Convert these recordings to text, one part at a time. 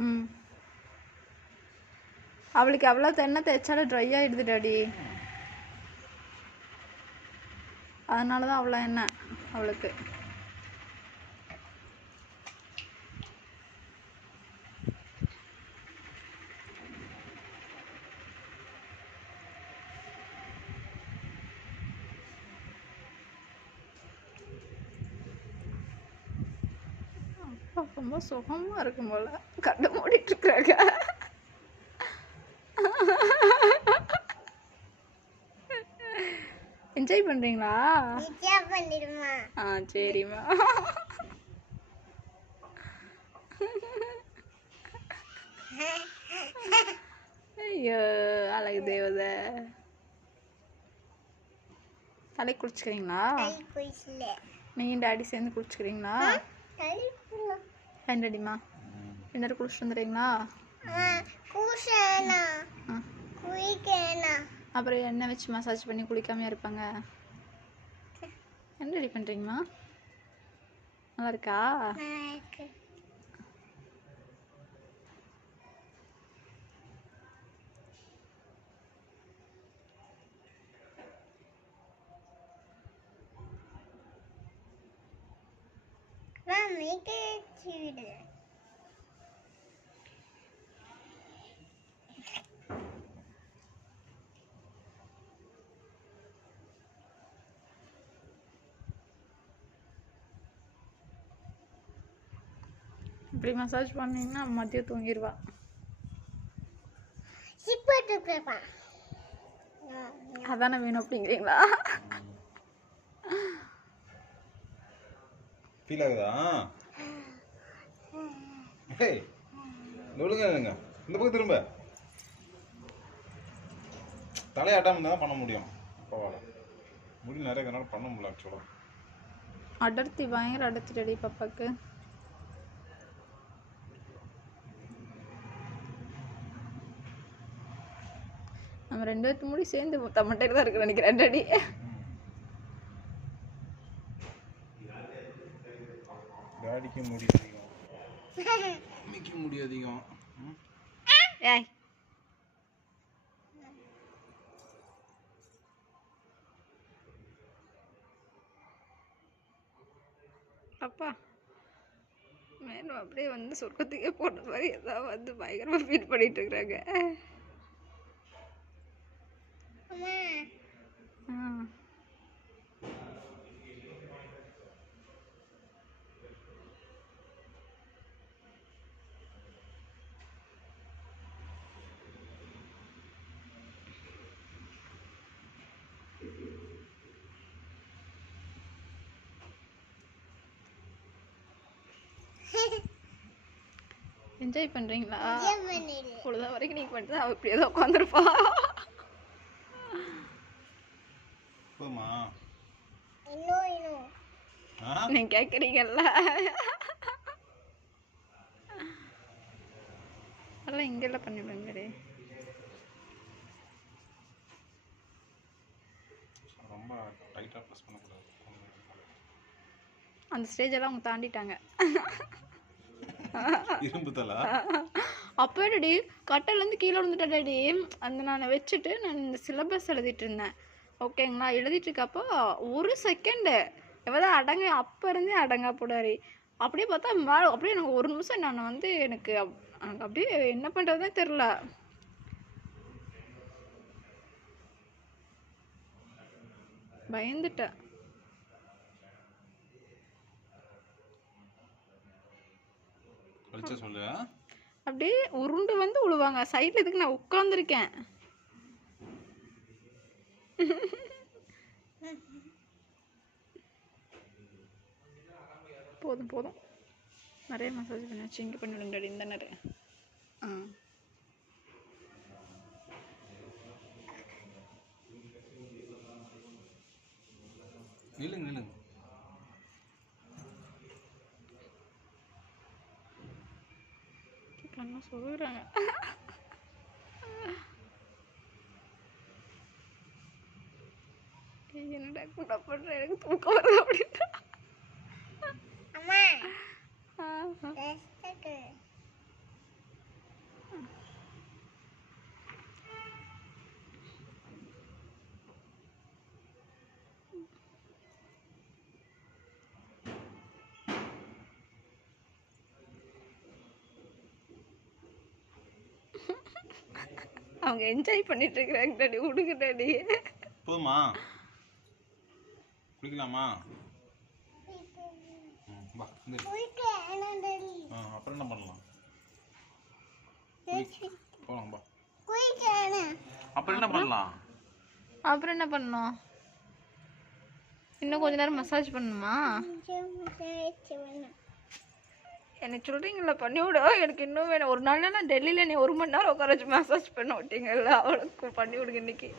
ம் அவளுக்கு எவ்வளோ எண்ணெய் தேய்ச்சாலும் ட்ரை ஆகிடுது டாடி. அதனால தான் அவ்வளோ எண்ணெய் அவளுக்கு. அப்பா ரொம்ப சுகமாக இருக்கும் போல கண்ணை மூடிட்டு இருக்கிறாங்க. என்ஜாய் பண்ணுறீங்களா? ஆ சரிம்மா. ஐயோ அழகு தேவதை. தலை குளிச்சுக்கிறீங்களா? நீயும் டாடி சேர்ந்து குளிச்சுக்கிறீங்களா? ரெண்டடிமா 2 பேரும் குளிச்சுட்டு வந்துடுறீங்களா? அப்புறம் எண்ணெய் வச்சு மசாஜ் பண்ணி குளிக்காமையா இருப்பாங்க? என்ன ரெடி பண்ணுறீங்கம்மா? நல்லா இருக்கா? இப்படி மசாஜ் பண்ணீங்கன்னா மதியம் தூங்கிடுவா. அதானே வேணும் அப்படிங்கிறீங்களா? ஃபீல் ஆகுதா? ஏய் ஒழுங்கா இருங்க. இந்த பக்கம் திரும்ப. தலையாட்டாம இருந்தா பண்ண முடியும். பரவாயில்ல. முடி நிறைய கனால பண்ண முடியல ஆக்சுவலா. அடர்த்தி பயங்கர அடர்த்தி ரெடி பாப்பாக்கு. நம்ம 2 பேர்த்து முடி சேர்ந்து தம்மட்டையில தான் இருக்கு நினைக்கிறேன் டாடி. டாடிக்கு முடி அதிகம், மம்மிக்கு முடி அதிகம். ஏய் அப்பா மேலும் அப்படியே வந்து சொர்க்கத்துக்கே போன மாதிரி ஏதாவது வந்து பயங்கரமாக ஃபீல் பண்ணிட்டு இருக்கிறாங்க. என்ஜாய் பண்ணுறீங்களா? பொழுதா வரைக்கும் நீங்கள் பண்ணிட்டு அவள் இப்படியே தான் உட்காந்துருப்பா. நீங்கள் கேட்குறீங்கல்ல அதெல்லாம் இங்கெல்லாம் பண்ணிவிடுங்க. ரொம்ப டைட்டா பிரஸ் பண்ண கூடாது. அந்த ஸ்டேஜ் எல்லாம் அவங்க தாண்டிட்டாங்க. இரும்பு தலை அப்போ டாடி கட்டையிலேருந்து கீழே விழுந்துட்டேன் டாடி. அந்த நான் வச்சுட்டு நான் இந்த சிலபஸ் எழுதிட்டு இருந்தேன். ஓகேங்களா? எழுதிட்டு இருக்கப்போ 1 செகண்டு எவ்வளோ அடங்க அப்போ இருந்தே அடங்கா போடாரி. அப்படியே பார்த்தா அப்படியே எனக்கு 1 நிமிஷம் நான் வந்து எனக்கு அப்படியே என்ன பண்ணுறதுனே தெரில. பயந்துட்டேன். அப்படியே உருண்டு வந்து விழுவாங்க. சைடில் இதுக்கு நான் உட்காந்துருக்கேன். போதும் போதும் நிறைய மசாஜ் பண்ணியாச்சு. இங்கே பண்ணிவிடுங்க இந்த நிறைய. நில்லுங்க நில்லுங்க. என்ன சொல்லுறாங்க? என்னடா கூட பண்ற, எனக்கு தூக்கம் வருது அப்படின்ட்டு. அவங்க என்ஜாய் பண்ணிட்டு இருக்கிறாங்க டாடி. விடுங்க டாடி. போதுமா? குளிக்கலாமா? வா அப்புறம் என்ன பண்ணலாம்? போலாம் பா. அப்புறம் என்ன பண்ணலாம்? அப்புறம் என்ன பண்ணணும்? இன்னும் கொஞ்ச நேரம் மசாஜ் பண்ணணுமா? எனக்கு சொல்றீங்களா பண்ணி விட? எனக்கு இன்னும் வேணும். ஒரு நாள் நான் டெல்லியில் நீ 1 மணி நேரம் உட்கார வச்சு மசாஜ் பண்ண விட்டீங்கல்ல, அவளுக்கு பண்ணி விடுங்க இன்னைக்கு.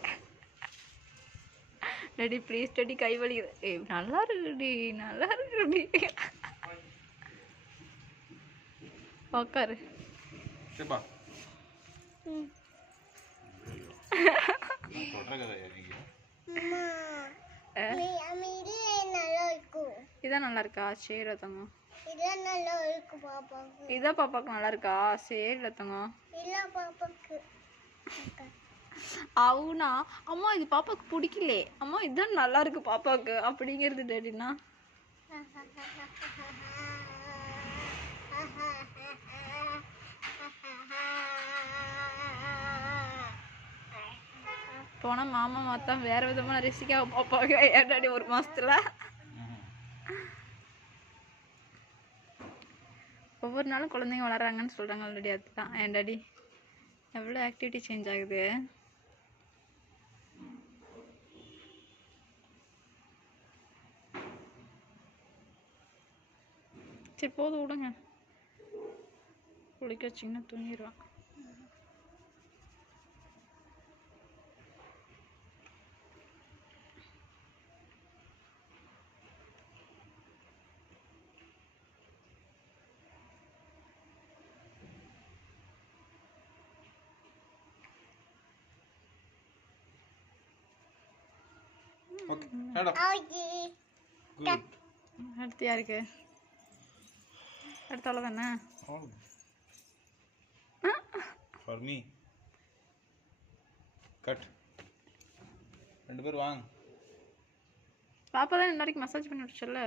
டேடி ப்ளீஸ் டேடி, கை வலிக்குது. ஏய் நல்லா இருக்குடி, நல்லா இருக்குடி. உட்காரு. சரிப்பா. தொடர கதை நீங்க. இதான் நல்லா இருக்கா? சரி ரத்தங்க. இதான் நல்லா இருக்கு பாப்பாக்கு. இதான் பாப்பாக்கு நல்லா இருக்கா? சரி ரத்தங்க. இல்ல பாப்பாக்கு. అవునా? அம்மா இது பாப்பாக்கு பிடிக்கலே. அம்மா இதுதான் நல்லா இருக்கு பாப்பாக்கு அப்படிங்கிறது டேடினா. போனா மாமா மாத்தா வேற விதமான ரிசிக்காக பாப்பாங்க. ஏன் டாடி 1 மாசத்துல ஒவ்வொரு நாளும் குழந்தைங்க வளர்றாங்கன்னு சொல்றாங்க ஆல்ரெடி. அதுதான் ஏன் டாடி எவ்வளோ ஆக்டிவிட்டி சேஞ்ச் ஆகுது. சரி போதும் விடுங்க. குளிக்க வச்சிங்கன்னா தூங்கிடுவான். ஓகே டாடா. குட். அடுத்து யாருக்கு? அடுத்த அவ்வளோதானே? For me. கட். 2 பேர் வாங்க. பாப்பா தான் இன்ன வரைக்கும் மசாஜ் பண்ணி விட்டுச்சல்ல.